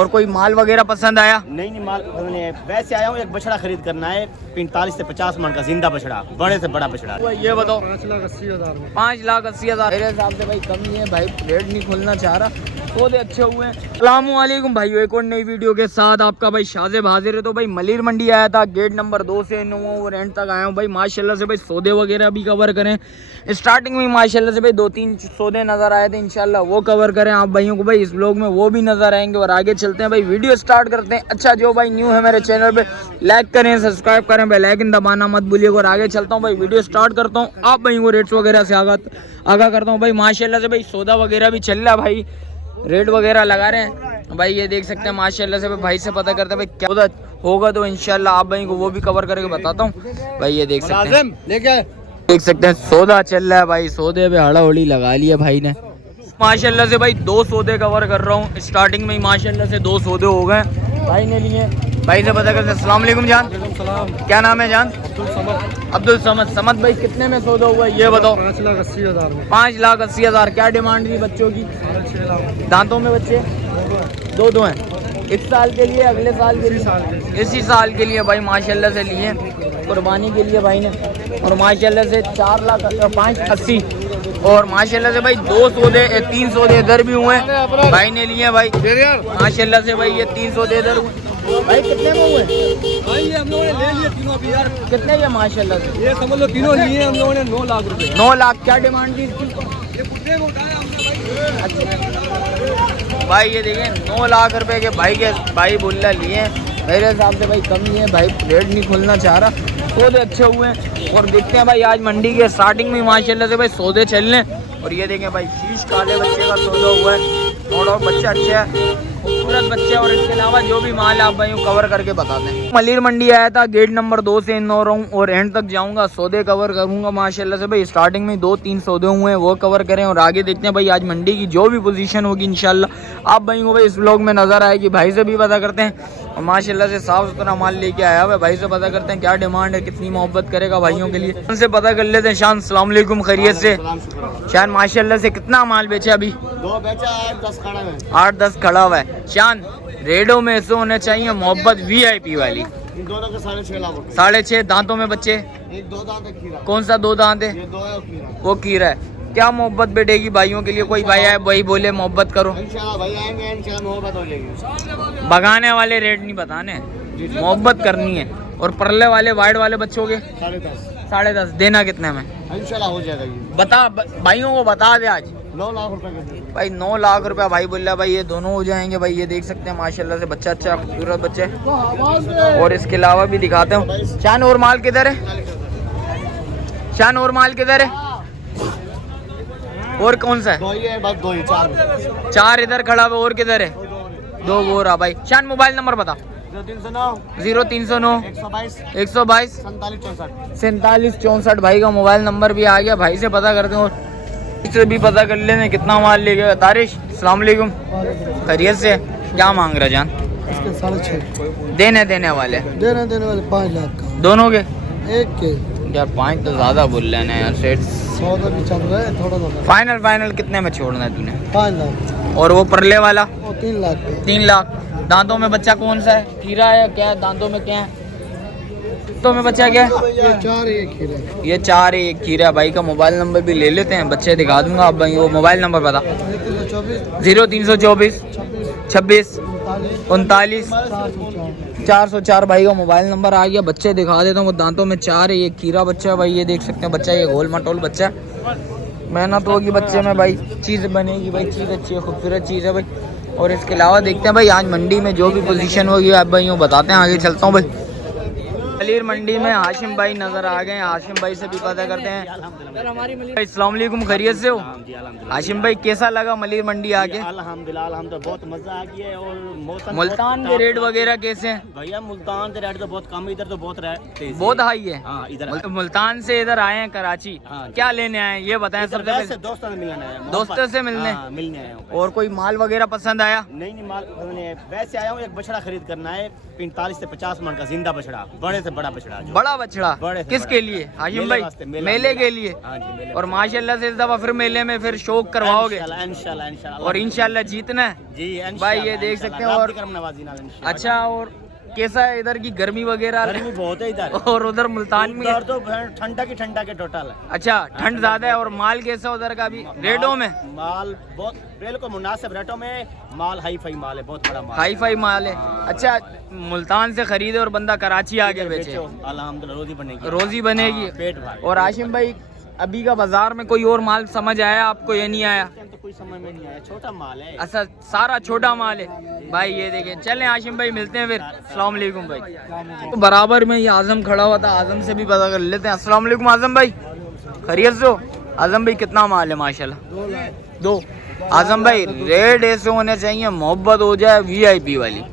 और कोई माल वगैरह पसंद आया? नहीं माल वैसे आया हूँ, एक बछड़ा खरीद करना है 45 से 50 मन का जिंदा बछड़ा, बड़े से बड़ा बछड़ा। ये बताओ 5,80,000 5,80,000 मेरे हिसाब से भाई कम ही है भाई, रेट नहीं खुलना चाह रहा, सौदे अच्छे हुए हैं। अस्सलामुअलैकुम भाइयों, एक और नई वीडियो के साथ आपका भाई शाज़ेब हाजिर है। तो भाई मलिर मंडी आया था, गेट नंबर 2 से 9 और एंड तक आया हूँ भाई। माशाल्लाह से भाई सौदे वगैरह भी कवर करें। स्टार्टिंग में माशाल्लाह से भाई 2-3 सौदे नज़र आए थे, इंशाल्लाह वो कवर करें आप भाइयों को भाई इस ब्लॉग में, वो भी नज़र आएंगे। और आगे चलते हैं भाई, वीडियो स्टार्ट करते हैं। अच्छा जो भाई न्यू है मेरे चैनल पे लाइक करें, सब्सक्राइब करें, बेल आइकन दबाना मत भूलिएगा। और आगे चलता हूँ भाई, वीडियो स्टार्ट करता हूँ, आप भाई को रेट्स वगैरह से आगा करता हूँ भाई। माशाल्लाह से भाई सौदा वगैरह भी चल रहा है भाई, रेट वगैरह लगा रहे हैं भाई। ये देख सकते हैं माशाल्लाह से भाई से पता करते हैं भाई क्या होगा, तो इंशाल्लाह आप भाई को वो भी कवर करके बताता हूँ भाई। ये देख सकते हैं सौदा चल रहा है भाई, सौदे पे हड़ा होड़ी लगा लिया भाई ने। माशाल्लाह से भाई 2 सौदे कवर कर रहा हूँ, स्टार्टिंग में ही माशाल्लाह से 2 सौदे हो गए भाई ने लिए। भाई से पता करते हैं। अस्सलाम वालेकुम जान, क्या नाम है जान? अब्दुल समद भाई कितने में सौदा हुआ है ये बताओ? 5,80,000 में। 5,80,000। क्या डिमांड थी बच्चों की? दांतों में बच्चे दो हैं, इस साल के लिए, अगले साल के लिए, इसी साल के लिए भाई माशाल्लाह से लिए, कुर्बानी के लिए भाई ने। और माशाल्लाह से 4,80,000 और माशाल्लाह से भाई 2 सौदे 3 सौदे इधर भी हुए भाई ने लिए भाई। माशाल्लाह से भाई ये 3 सौदे इधर हुए भाई। कितने में हुए भाई? हम लोगों ने ले लिए तीनों अभी यार। कितने के? माशाल्लाह से ये समझ लो तीनों लिए हम लोगों ने 9 लाख रुपए। 9 लाख। क्या डिमांड थी इसकी? ये बुढ़े को उठाया हमने भाई। भाई ये देखिए 9 लाख रुपए के भाई बुल्ला लिए मेरे हिसाब से भाई कम ही है भाई, रेट नहीं खुलना चाह रहा, सौदे अच्छे हुए हैं। और देखते हैं भाई आज मंडी के स्टार्टिंग में माशाल्लाह से भाई सौदे चल रहे हैं। और ये देखें भाई शीश काले बच्चे का सौदा हुआ है, और बच्चे अच्छे हैं, खूबसूरत बच्चे। और इसके अलावा जो भी माल आप भाई कवर करके बताते हैं। मलिर मंडी आया था, गेट नंबर 2 से इन रहा हूँ और एंड तक जाऊंगा, सौदे कवर करूंगा माशाल्लाह से भाई। स्टार्टिंग में 2-3 सौदे हुए हैं वो कवर करें, और आगे देखते हैं भाई आज मंडी की जो भी पोजीशन होगी इंशाल्लाह आप भाई को भाई इस ब्लॉग में नजर आएगी। भाई से भी पता करते हैं, और माशाल्लाह से साफ सुथरा माल लेके आया हुआ है। भाई से पता करते हैं क्या डिमांड है, कितनी मोहब्बत करेगा भाइयों के लिए, उनसे पता कर लेते हैं। शान अस्सलाम वालेकुम, खैरियत से? शान माशाल्लाह से कितना माल बेचा अभी? 2 बेचा, 8-10 खड़ा है। 8-10 खड़ा हुआ है। शान रेडो में ऐसे होने चाहिए मोहब्बत VIP वाली। इन दोनों का 6.5 लाख रुपए। 6.5 दांतों में बच्चे? एक 2 दांत है खीरा। कौन सा 2 दांत है? ये 2 है खीरा। वो कीरा है। क्या मोहब्बत बैठेगी भाइयों के लिए? कोई भाई आए वही बोले मोहब्बत करो, इंशाल्लाह भाई आएंगे, इंशाल्लाह मोहब्बत हो जाएगी। भगाने वाले रेट नहीं बताने, मोहब्बत करनी है। और परले वाले वाइड वाले बच्चों के 10.5 10.5 देना कितने में? इंशाल्लाह हो जाएगा ये। बता भाइयों को बता दे आज 9 लाख रुपए के दे। भाई 9 लाख रुपया भाई बोल रहा भाई, ये दोनों हो जाएंगे भाई। ये देख सकते हैं माशाल्लाह से बच्चा अच्छा खूबसूरत बच्चे। और इसके अलावा भी दिखाते हूँ। शान और माल किधर है? शान और माल किधर है? और कौन सा है? 2 ही है बस, 2 ही 4 4 इधर खड़ा हुआ, और किधर है? 2 वो रहा भाई। शान मोबाइल नंबर बता। 0309 122 4764 भाई का मोबाइल नंबर भी आ गया। भाई से पता करते हैं, और इससे भी पता कर लेते हैं कितना माल ले गया। तारिश अस्सलाम वालेकुम, खैरियत से? क्या मांग रहा जान? इसके 6.5 देने वाले 5 लाख का दोनों के? एक के यार 5 तो ज्यादा बोल रहे हैं यार सेठ। 100 भी चल रहा है थोड़ा सा। फाइनल कितने में छोड़ना है तूने? 5 लाख। और वो परले वाला? वो 3 लाख के। 3 लाख। दांतों में बच्चा कौन सा है? खीरा है क्या है? दांतों में क्या है? दांतों में बच्चा क्या है? ये 4 ही एक खीरा। ये 4 है, एक खीरा। भाई का मोबाइल नंबर भी ले लेते हैं, बच्चे दिखा दूंगा आप भाई। वो मोबाइल नंबर बता। 0324 26 39 404 भाई का मोबाइल नंबर आ गया। बच्चे दिखा देता हूँ, वो दांतों में 4 है, ये खीरा बच्चा है भाई। ये देख सकते हैं बच्चा, ये गोल मटोल बच्चा है। मेहनत होगी बच्चे में भाई, चीज़ बनेगी भाई, चीज़ अच्छी है, खूबसूरत चीज़ है भाई। और इसके अलावा देखते हैं भाई आज मंडी में जो भी पोजीशन होगी आप भाइयों बताते हैं। आगे चलता हूँ भाई। मलिर मंडी में हाशिम भाई नजर आ गए, हाशिम भाई से भी पता करते हैं। अस्सलाम वालेकुम, खैरियत से हो? हाशिम भाई कैसा लगा मलिर मंडी आके? अल्हम्दुलिल्लाह बहुत मजा आ गया है। और मौसम मुल्तान के रेट वगैरह कैसे हैं भैया? मुल्तान के रेट तो बहुत कम, इधर तो बहुत हाई है। हाँ, इधर मुल्तान से इधर आए हैं कराची, क्या लेने आए हैं ये बताएं सबसे पहले। दोस्तों से मिलने आया हूं। दोस्तों से मिलने आया हूं। और कोई माल वगैरह पसंद आया? नहीं माल वैसे आया हूँ, एक बछड़ा खरीद करना है 45 से 50 मन का जिंदा बछड़ा, बड़े से बड़ा बछड़ा जो। बड़ा बछड़ा बड़े से किसके बड़ा। लिए हाशिम मेले भाई? वास्ते, मेले के लिए। हाँ जी, मेले और माशाल्लाह से इस दफा फिर मेले में फिर शौक करवाओगे इंशाल्लाह, इंशाल्लाह, इंशाल्लाह। और इंशाल्लाह जीतना है। जी इंशाल्लाह, भाई ये देख सकते हैं। इंशाल्लाह। और रब दी करम नवाजी नाल इंशाल्लाह। अच्छा, और कैसा है इधर की गर्मी वगैरह? गर्मी बहुत है इधर। और उधर मुल्तान में? उधर तो ठंडा की ठंडा के टोटल है। अच्छा, ठंड ज्यादा है। और माल कैसा उधर का भी रेटों में? माल बहुत बिल्कुल मुनासिब रेटों में, माल हाई फाई माल है, बहुत बड़ा माल। हाई फाई माल है। अच्छा, मुल्तान से खरीदे और बंदा कराची आके बेचे, अल्हम्दुलिल्लाह रोजी बनेगी। रोजी बनेगी। हाँ, पेट भर। और आशिम भाई अभी का बाजार में कोई और माल समझ आया आपको? ये नहीं आया? तो कोई समझ में नहीं आया, छोटा माल है। अच्छा, सारा छोटा माल है भाई। ये देखें, चलें आशिम भाई मिलते हैं फिर। अस्सलाम वालेकुम भाई। तो बराबर में ये आजम खड़ा हुआ था, आजम से भी पता कर लेते हैं। अस्सलाम वालेकुम आजम भाई, खैरियत से हो? आजम भाई कितना माल है? माशाल्लाह 2। आजम भाई रेट ऐसे होने चाहिए, मोहब्बत हो जाए VIP वाली।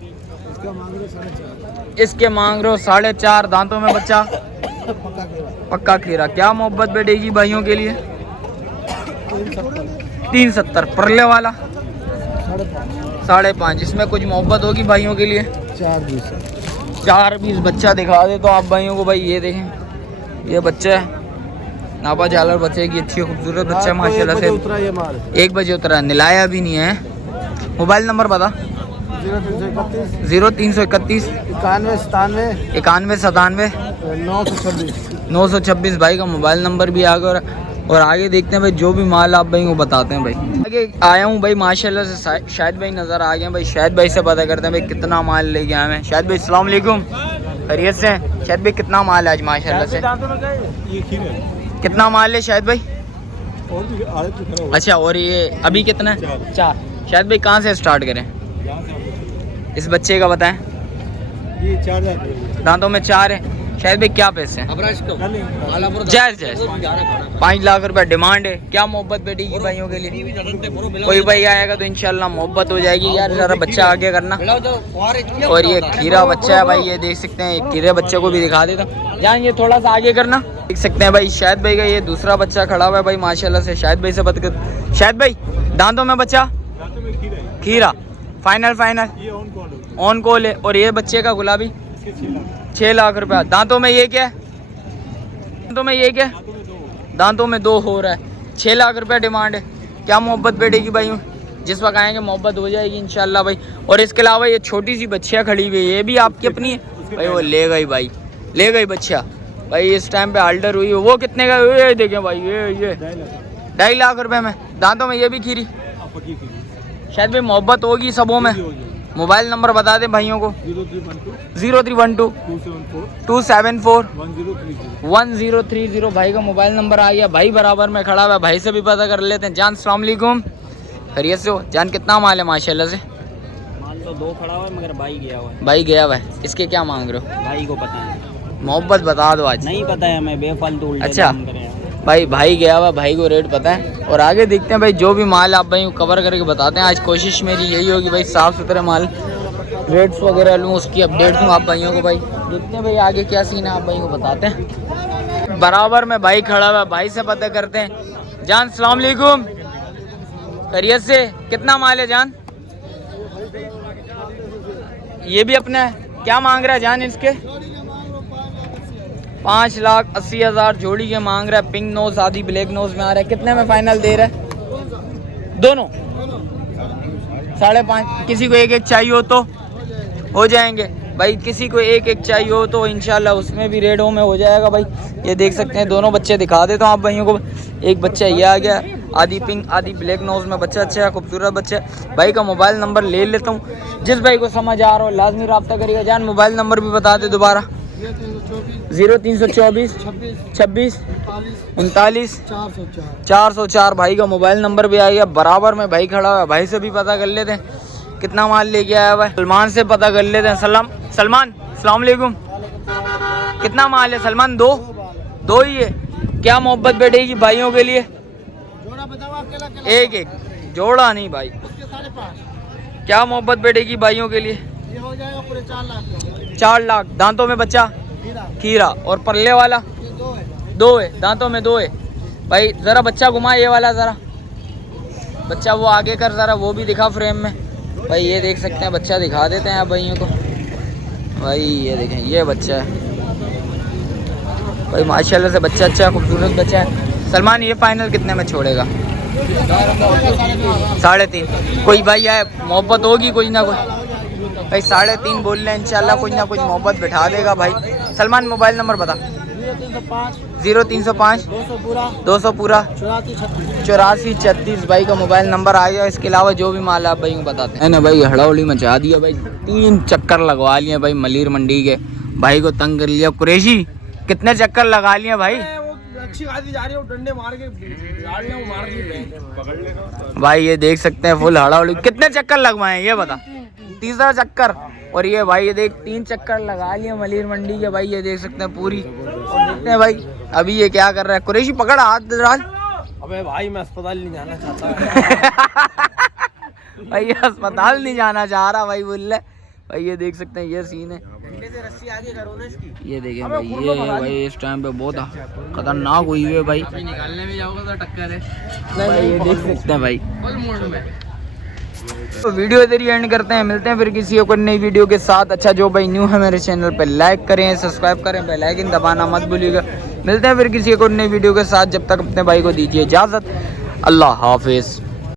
इसके मांग रहे हो 4.5, दांतों में बच्चा, पक्का खीरा। क्या मोहब्बत बैठेगी भाइयों के लिए? 370। परले वाला 5.5। इसमें कुछ मोहब्बत होगी भाइयों के लिए? 4.20। बच्चा दिखा दे तो आप भाइयों को। भाई ये देखें, ये बच्चा है, नापा झालर बच्चे की अच्छी खूबसूरत बच्चा है माशाल्लाह से। 1 बजे उतरा, निलाया भी नहीं है। मोबाइल नंबर बता। 0331 91 97 926 भाई का मोबाइल नंबर भी आ गया। और आगे देखते हैं भाई, जो भी माल आप भाई को बताते हैं भाई। आगे आया हूँ भाई माशाल्लाह से, शाहिद भाई नज़र आ गए भाई। शाहिद भाई से पता करते हैं भाई कितना माल लेके आए हैं। शाहिद भाई अस्सलाम वालेकुम, खैरियत से हैं? शाहिद भाई कितना माल है आज माशाल्लाह से? कितना माल है शाहिद भाई? अच्छा, और ये अभी कितना है? 4। शाहिद भाई कहाँ से स्टार्ट करें? इस बच्चे का बताएं। ये 4 दांतों में 4 है। शाहिद भाई क्या पैसे हैं? जायज़ 5 लाख रुपए डिमांड है। क्या मोहब्बत बैठेगी भाइयों के लिए? कोई भाई आएगा तो इंशाल्लाह मोहब्बत हो जाएगी। यार जरा बच्चा आगे करना। और ये खीरा बच्चा है भाई, ये देख सकते हैं। खीरे बच्चे को भी दिखा देता हूँ, जान ये थोड़ा सा आगे करना। देख सकते हैं भाई शाहिद भाई का ये दूसरा बच्चा खड़ा हुआ है भाई माशाल्लाह से। शाहिद भाई से बात कर। शाहिद भाई दांतों में बच्चा, खीरा फाइनल ऑन कॉल है। और ये बच्चे का गुलाबी 6 लाख रुपया। दांतों में ये क्या है? दांतों में ये क्या है? दांतों में 2 हो रहा है। 6 लाख रुपया डिमांड है। क्या मोहब्बत बैठेगी भाई? जिस वक्त आएंगे मोहब्बत हो जाएगी इंशाल्लाह भाई। और इसके अलावा ये छोटी सी बच्चियाँ खड़ी हुई है, ये भी आपकी अपनी है भाई? वो ले गई भाई, ले गई बच्चिया भाई। इस टाइम पे आल्टर हुई है। वो कितने का? ये देखें भाई, ये 2.5 लाख रुपए में। दांतों में ये भी खीरी। शायद भाई मोहब्बत होगी सबों में। मोबाइल नंबर बता दें भाइयों को। 0312 274 1030 भाई का मोबाइल नंबर आ गया। भाई बराबर में खड़ा हुआ है, भाई से भी पता कर लेते हैं। जान अस्सलाम वालेकुम, खैरियत से हो? जान कितना माल है माशाल्लाह से? माल तो 2 खड़ा हुआ है, मगर भाई गया हुआ है। भाई गया हुआ है। इसके क्या मांग रहे हो? भाई को पता है। मोहब्बत बता दो आज। नहीं पता है हमें, बेफालतू उल्टे अच्छा काम करे हैं। भाई गया हुआ, भाई को रेट पता है। और आगे देखते हैं भाई, जो भी माल आप भाई कवर करके बताते हैं। आज कोशिश मेरी यही होगी भाई, साफ़ सुथरे माल रेट्स वगैरह लूँ, उसकी अपडेट दूँ आप भाइयों को। भाई देखते हैं भाई आगे क्या सीन है, आप भाई को बताते हैं। बराबर में भाई खड़ा हुआ, भाई से पता करते हैं। जान अस्सलाम वालेकुम, खैरियत से? कितना माल है जान? ये भी अपना है। क्या मांग रहा है जान इसके? 5,80,000 जोड़ी के मांग रहा है। पिंक नोज आदि ब्लैक नोज में आ रहा है। कितने में फाइनल दे रहा है? दोनों 5.5। किसी को एक चाहिए हो तो हो जाएंगे भाई। किसी को एक चाहिए हो तो इंशाल्लाह उसमें भी रेडो में हो जाएगा भाई। ये देख सकते हैं, दोनों बच्चे दिखा देता हूँ आप भाइयों को। एक बच्चा ये आ गया, आदि पिंक आदि ब्लैक नोज में बच्चा अच्छा है, खूबसूरत बच्चा है। भाई का मोबाइल नंबर ले लेता हूँ, जिस भाई को समझ आ रहा हो लाजमी रब्ता करिएगा। जान मोबाइल नंबर भी बता दे दोबारा। 0324 26 39 404 भाई का मोबाइल नंबर भी आ गया। बराबर में भाई खड़ा हुआ है, भाई से भी पता कर लेते हैं कितना माल लेके आया हुआ है। सलमान से पता कर लेते हैं। सलमान अस्सलाम वालेकुम, कितना माल है सलमान? 2 ही है। क्या मोहब्बत बैठेगी भाइयों के लिए? एक जोड़ा नहीं भाई। क्या मोहब्बत बैठेगी भाइयों के लिए? 4 लाख। दांतों में बच्चा, खीरा। और पल्ले वाला 2 है। दांतों में 2 है भाई। जरा बच्चा घुमा, ये वाला जरा बच्चा वो आगे कर, जरा वो भी दिखा फ्रेम में भाई। ये देख सकते हैं, बच्चा दिखा देते हैं आप भाइयों को। भाई ये देखें, ये बच्चा है भाई माशाल्लाह से बच्चा अच्छा खूबसूरत बच्चा है। सलमान ये फाइनल कितने में छोड़ेगा? 3.5। कोई भाई है मोहब्बत होगी कोई ना कोई भाई 3.5 बोल रहे हैं, इंशाल्लाह कोई ना कोई मोहब्बत बिठा देगा भाई। सलमान मोबाइल नंबर बता। 0305 200 पूरा 8436 भाई का मोबाइल नंबर आ गया। इसके अलावा जो भी माल आप भाई को बताते हैं ना भाई, हड़ाउड़ी मचा दिया भाई। 3 चक्कर लगवा लिए भाई मलीर मंडी के, भाई को तंग कर लिया। कुरैशी कितने चक्कर लगा लिए भाई? अच्छी खासी जा रही है, डंडे मार के भाई ये देख सकते हैं फुल हड़ाउड़ी। कितने चक्कर लगवाए ये बता? तीसरा चक्कर। और ये भाई ये देख 3 चक्कर लगा लिए मलीर मंडी के भाई, ये देख सकते हैं पूरी। और देखते हैं भाई अभी ये क्या कर रहा है। कुरैशी पकड़ हाथ राज। अबे भाई मैं अस्पताल नहीं जाना चाहता। भाई ये अस्पताल नहीं जाना चाह रहा भाई बोल रहे भाई। ये देख सकते हैं ये सीन है। से रस्सी आगे करो ना इसकी। ये देखें भाई, ये भाई इस टाइम पे बहुत खतरनाक हुई है भाई। निकालने में जाओगे तो टक्कर है भाई ये देख सकते हैं भाई। फुल मोड में। तो वीडियो इधर ही एंड करते हैं, मिलते हैं फिर किसी और नई वीडियो के साथ। अच्छा जो भाई न्यू है मेरे चैनल पे लाइक करें, सब्सक्राइब करें, बेल आइकन दबाना मत भूलिएगा। मिलते हैं फिर किसी और नई वीडियो के साथ, जब तक अपने भाई को दीजिए इजाज़त। अल्लाह हाफिज़।